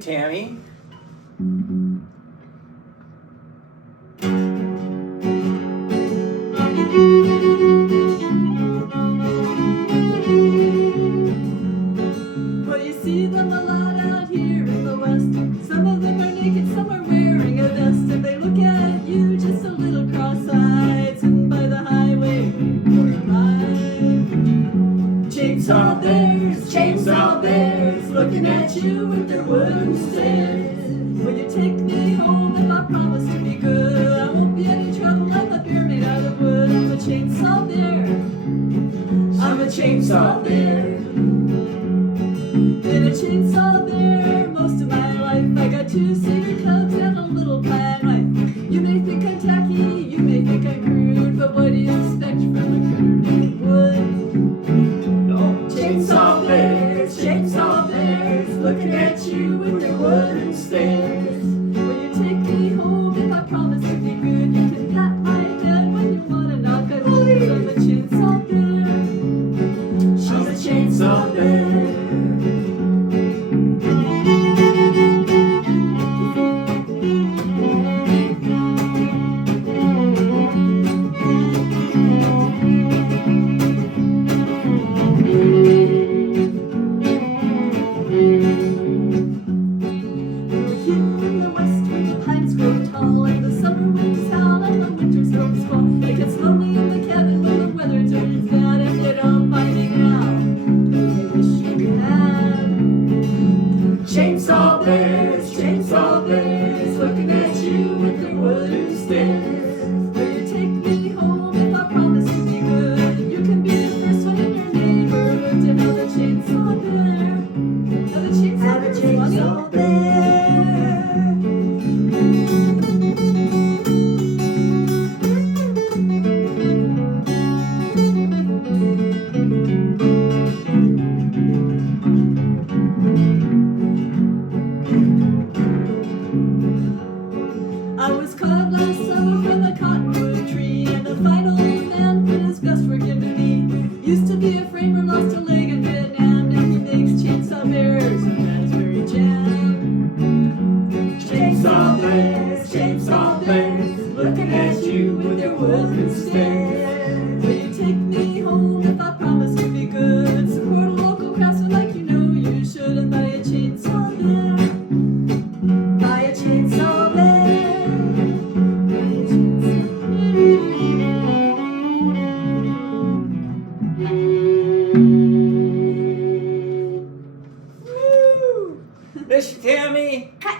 Tammy. Well, you see them a lot out here in the West. Some of them are naked, some are wearing a vest. And they look at you just a little cross-eyed, sitting by the highway for a ride. Chainsaw bears, looking at you with their wooden stares. Will you take me home if I promise to be good? I won't be any trouble, I'm a bear made out of wood. I'm a chainsaw bear. I'm a chainsaw bear. Been a chainsaw bear most of my life. I got 2 cedar cubs and a little pine wife. You may think I'm tacky, you may think I'm crude, but what do you expect from a critter made of wood? No. Chainsaw bears, looking at you with their wooden stares. Will you take me home if I promise to be good? You can pat my head when you wanna knock a hood. I'm a chainsaw bear. I'm a chainsaw bear. Chainsaw bears, looking at you with their wooden stares. Will you take me home if I promise to be good? You can be the first one in your neighborhood to have a chainsaw bear. Have a chainsaw bear. I was caught last summer from a cottonwood tree, and the fine old man put his best work into me. Used to be a framer, lost a leg in Vietnam. Now he makes chainsaw bears and raspberry jam. Chainsaw bears, looking at you with their wooden stares. Will you take me home if I promise to be good? Support a local craftsman like you know you should, and buy a chainsaw bear. Buy a chainsaw bear. Miss Tammy. Cut.